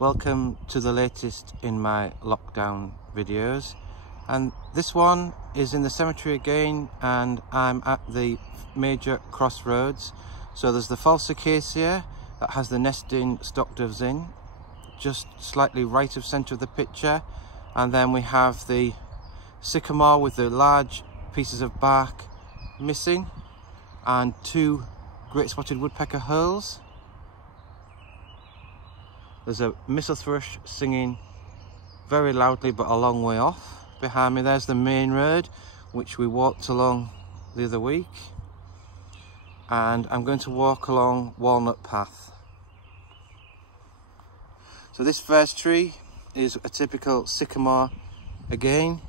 Welcome to the latest in my lockdown videos, and this one is in the cemetery again, and I'm at the major crossroads. So there's the false acacia that has the nesting stock doves in, just slightly right of centre of the picture, and then we have the sycamore with the large pieces of bark missing, and two great spotted woodpecker holes. There's a missel thrush singing very loudly but a long way off. Behind me there's the main road which we walked along the other week, and I'm going to walk along Walnut path. So this first tree is a typical sycamore again,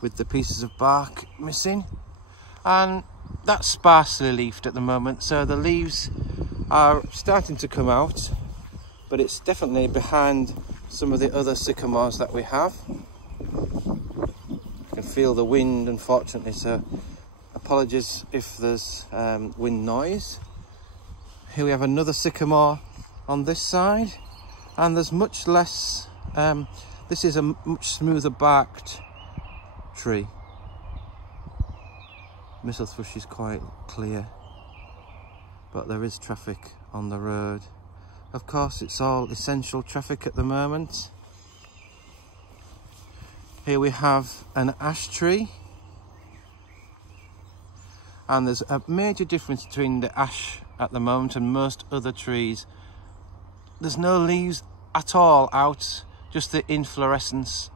with the pieces of bark missing, and that's sparsely leafed at the moment, so the leaves are starting to come out, but it's definitely behind some of the other sycamores that we have. I can feel the wind, unfortunately, so apologies if there's wind noise. Here we have another sycamore on this side, and there's much less, this is a much smoother barked tree. Missel thrush is quite clear, but there is traffic on the road. Of course, it's all essential traffic at the moment. Here we have an ash tree, and there's a major difference between the ash at the moment and most other trees. There's no leaves at all out, just the inflorescence,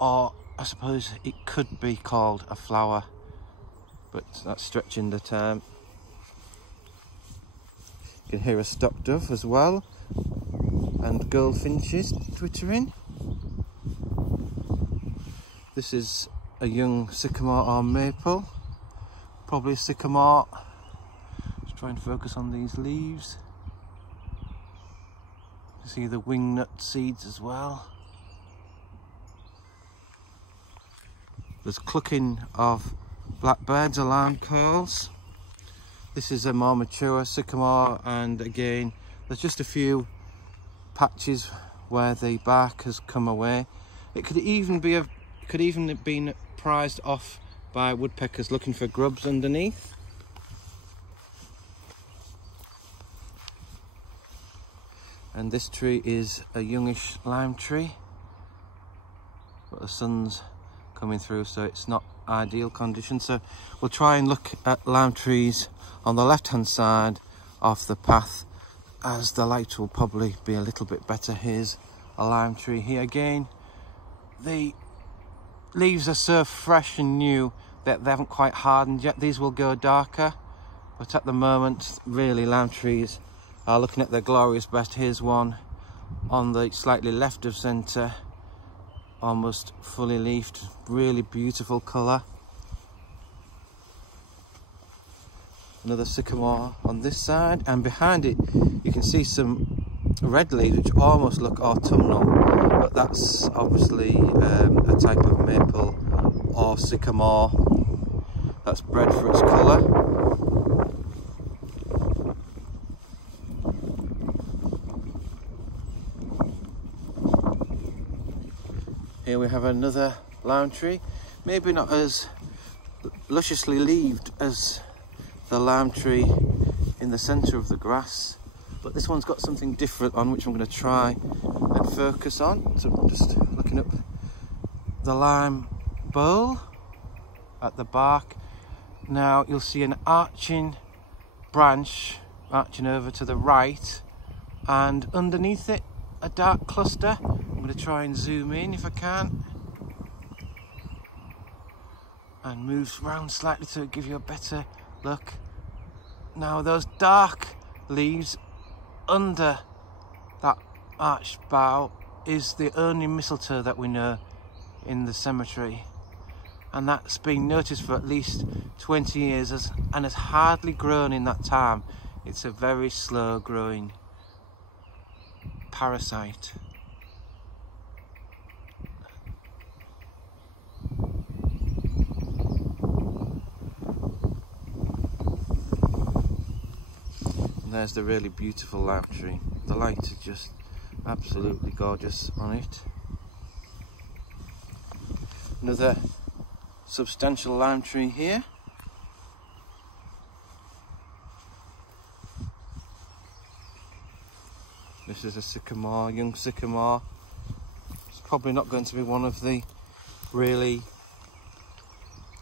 or I suppose it could be called a flower, but that's stretching the term. You can hear a stock dove as well, and goldfinches twittering. This is a young sycamore or maple, probably a sycamore. Just try and focus on these leaves. You see the wingnut seeds as well. There's clucking of blackbirds, alarm calls. This is a more mature sycamore, and again there's just a few patches where the bark has come away. It could even have been prized off by woodpeckers looking for grubs underneath. And this tree is a youngish lime tree, but the sun's coming through, so it's not ideal conditions. So we'll try and look at lime trees on the left hand side of the path, as the light will probably be a little bit better. Here's a lime tree here again. The leaves are so fresh and new that they haven't quite hardened yet. These will go darker, but at the moment really lime trees are looking at their glorious best. Here's one on the slightly left of centre, almost fully leafed, really beautiful colour. Another sycamore on this side, and behind it you can see some red leaves which almost look autumnal, but that's obviously a type of maple or sycamore that's bred for its colour. Here we have another lime tree, maybe not as lusciously leaved as the lime tree in the centre of the grass, but this one's got something different on which I'm going to try and focus on. So I'm just looking up the lime bowl at the bark. Now you'll see an arching branch arching over to the right, and underneath it a dark cluster. I'm going to try and zoom in if I can, and move round slightly to give you a better look. Now those dark leaves under that arched bough is the only mistletoe that we know in the cemetery, and that's been noticed for at least 20 years and has hardly grown in that time. It's a very slow growing parasite. And there's the really beautiful lime tree. The light is just absolutely gorgeous on it. Another substantial lime tree here. This is a sycamore, young sycamore. It's probably not going to be one of the really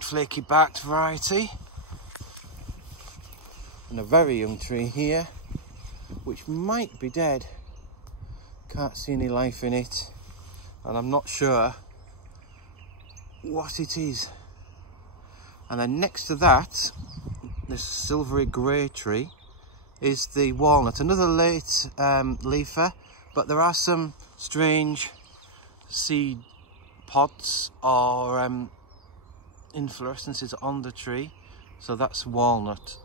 flaky barked variety. And a very young tree here, which might be dead. Can't see any life in it, and I'm not sure what it is. And then next to that, this silvery grey tree, is the walnut, another late leafer, but there are some strange seed pods or inflorescences on the tree, so that's walnut.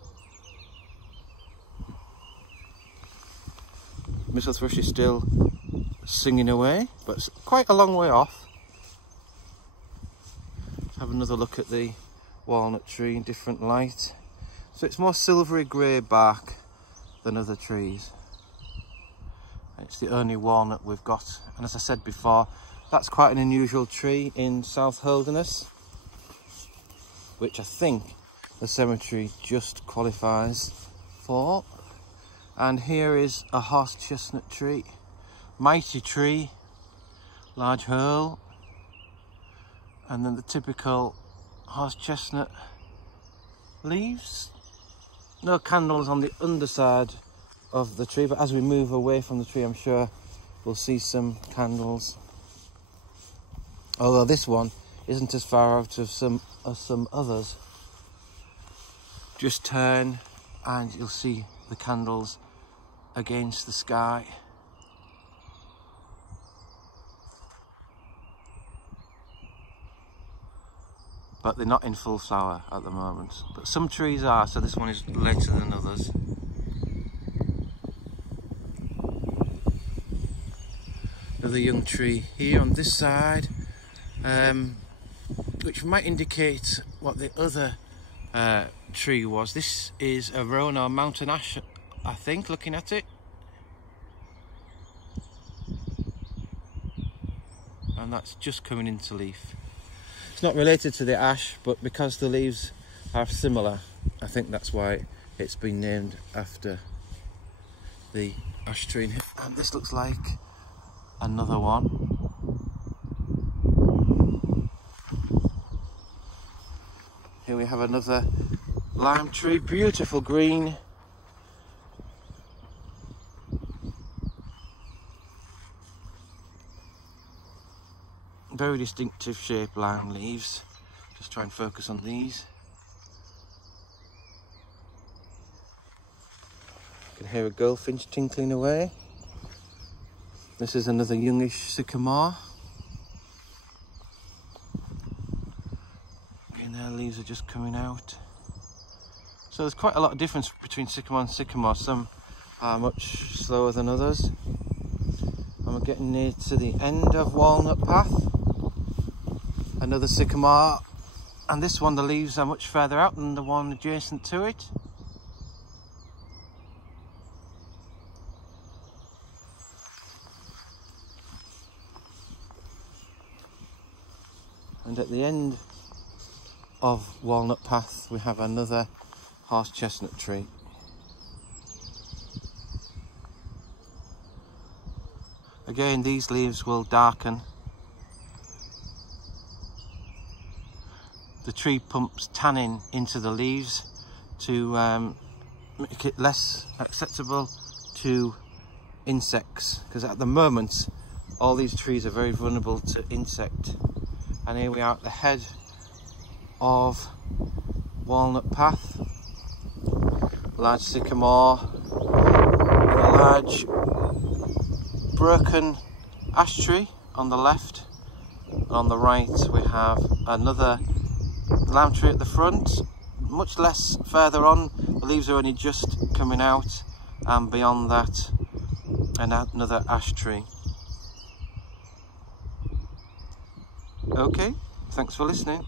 Missel thrush is still singing away, but it's quite a long way off. Let's have another look at the walnut tree in different light. So it's more silvery grey bark than other trees. It's the only walnut we've got, and as I said before, that's quite an unusual tree in South Holderness, which I think the cemetery just qualifies for. And here is a horse chestnut tree, mighty tree, large hole, and then the typical horse chestnut leaves. No candles on the underside of the tree, but as we move away from the tree, I'm sure we'll see some candles. Although this one isn't as far out as some others. Just turn and you'll see the candles against the sky. But they're not in full flower at the moment. But some trees are, so this one is later than others. Another young tree here on this side, which might indicate what the other tree was. This is a rowan or mountain ash, I think, looking at it. And that's just coming into leaf. It's not related to the ash, but because the leaves are similar, I think that's why it's been named after the ash tree. And this looks like another one. Here we have another lime tree, beautiful green. Very distinctive shape lime leaves. Just try and focus on these. You can hear a goldfinch tinkling away. This is another youngish sycamore. And their leaves are just coming out. So there's quite a lot of difference between sycamore and sycamore. Some are much slower than others. And we're getting near to the end of Walnut Path. Another sycamore, and this one the leaves are much further out than the one adjacent to it. And at the end of Walnut Path we have another horse chestnut tree. Again, these leaves will darken. The tree pumps tannin into the leaves to make it less acceptable to insects, because at the moment all these trees are very vulnerable to insect. And here we are at the head of Walnut Path. Large sycamore and a large broken ash tree on the left, and on the right we have another lime tree at the front, much less further on. The leaves are only just coming out, and beyond that another ash tree. Okay, thanks for listening.